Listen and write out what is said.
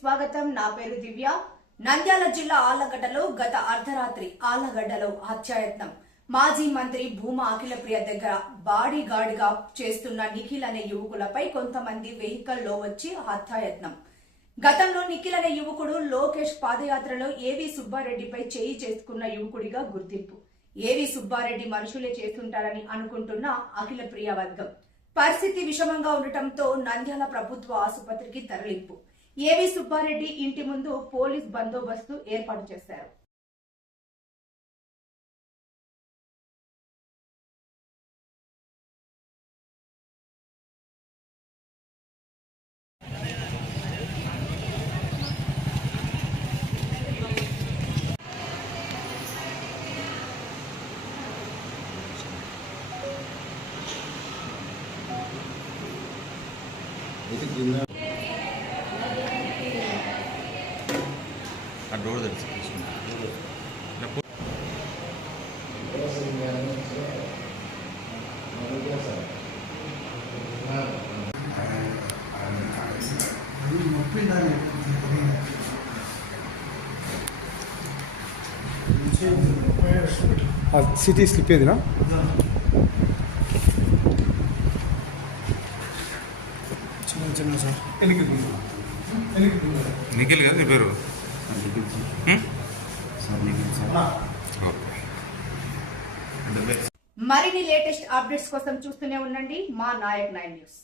స్వాగతం. నా పేరు దివ్య. నంద్యాల జిల్లా ఆళ్లగడ్డలో గత అర్ధరాత్రి ఆళ్లగడ్డలో హత్యాయత్నం. మాజీ మంత్రి భూమా అఖిలప్రియ దగ్గర బాడీ గార్డ్ గా చేస్తున్న నిఖిల్ అనే యువకులపై కొంతమంది వెహికల్లో వచ్చి హత్యాయత్నం. గతంలో నిఖిల్ అనే యువకుడు లోకేష్ పాదయాత్రలో ఏవి సుబ్బారెడ్డిపై చేయి చేసుకున్న యువకుడిగా గుర్తింపు. ఏవి సుబ్బారెడ్డి మనుషులే చేస్తుంటారని అనుకుంటున్న అఖిలప్రియ వర్గం పరిస్థితి విషమంగా ఉండటంతో నంద్యాల ప్రభుత్వ ఆసుపత్రికి తరలింపు. ఏవి సుబ్బారెడ్డి ఇంటి ముందు పోలీస్ బందోబస్తు ఏర్పాటు చేశారు. డోర్ తెలుసు సిటీ స్లిప్ ఏదినా చిన్న సార్ నిఖిల్ కదా నీ పేరు? మరిన్ని లేటెస్ట్ అప్డేట్స్ కోసం చూస్తూనే ఉండండి మా నాయక్ 9 న్యూస్.